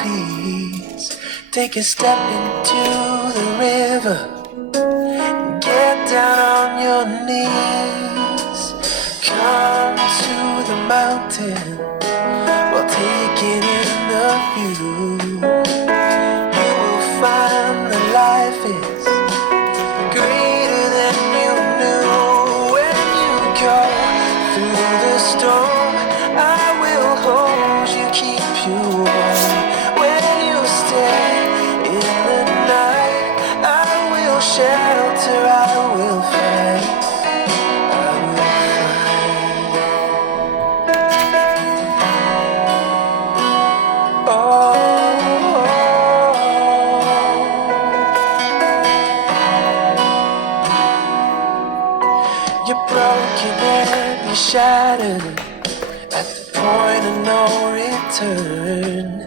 peace. Take a step into the river, get down on your knees. Come to the mountain while taking in the view. You will find that life is greater than you knew. When you go through the storm, I will hold you, keep you warm. When you stay in the night, I will shelter, I will fight, I will fight. Oh, you're broken and you're shattered at the point of no return.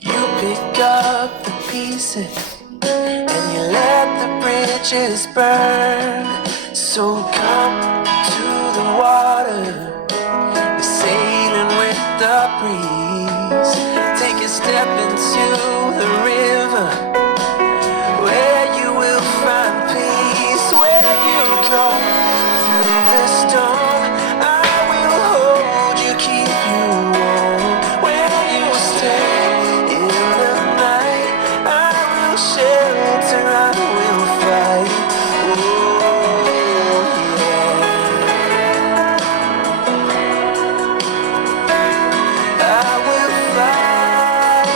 You pick up the pieces and you let the bridges burn. So come to the water, you're sailing with the breeze. Take a step into the river where you will find peace. When you go through the storm, I will hold you, keep you warm. When you stay in the night, I will shelter, I will fight. Oh, yeah. I will fight.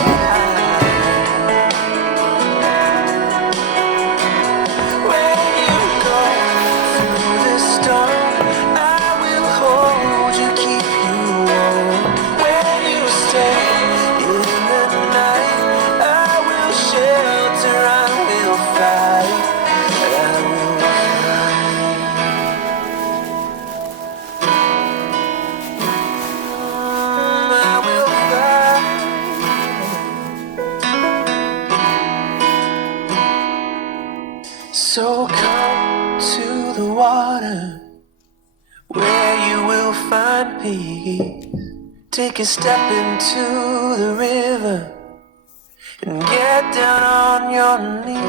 When you go through the storm, I will hold you, keep you warm. When you stay in the night, I will shelter, I will fight, I will fight. I will fight. So come to the water where you will find peace. Take a step into the river and get down on your knees.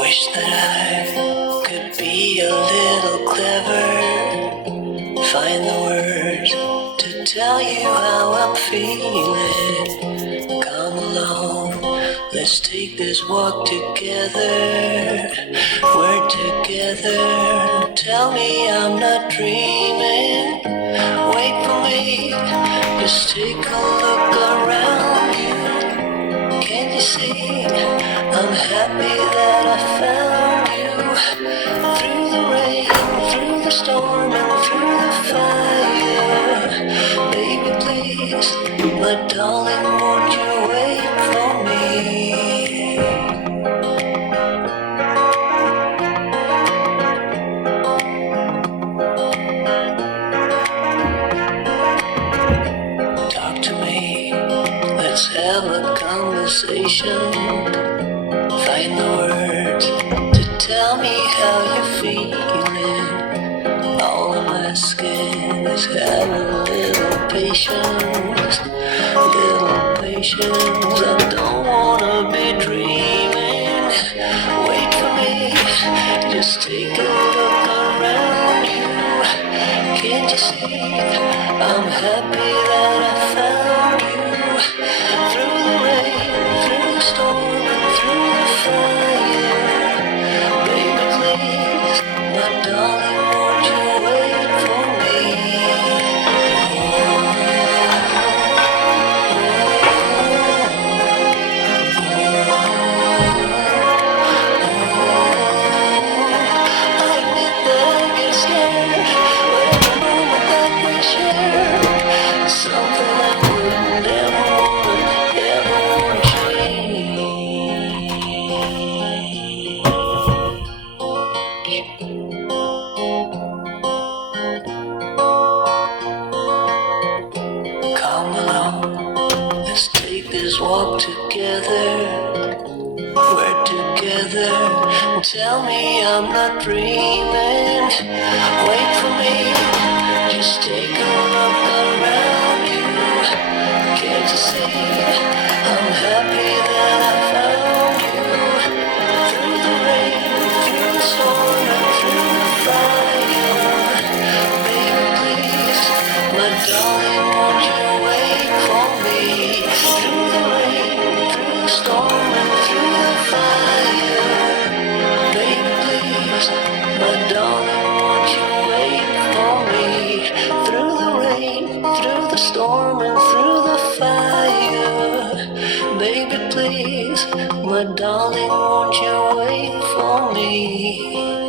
Wish that I could be a little clever, find the words to tell you how I'm feeling. Come along, let's take this walk together. We're together, tell me I'm not dreaming. Wait for me, just take a look around you. Can't you see, I'm happy that I found you. Through the rain, through the storm, and through the fire. Baby, please, my darling, won't you wait for me? Talk to me, let's have a conversation. Find the words to tell me how you're feeling. All I'm asking is have a little patience, little patience. I don't wanna be dreaming. Wait for me, just take a look around you. Can't you see, I'm happy that I found you. Through the rain, through the storm, and through the fire. Baby, please, my darling, won't you wait for me? I admit that I get scared with every moment that we share. So and tell me I'm not dreaming. Wait for me, just take a look around you. Can't you see I'm happy that I found you? Through the rain, through the storm, and through the fire. Baby, please, my darling, won't you wait for me? Through the rain, through the storm, and through the fire. Baby, please, my darling, won't you wait for me? Through the rain, through the storm, and through the fire. Baby, please, my darling, won't you wait for me?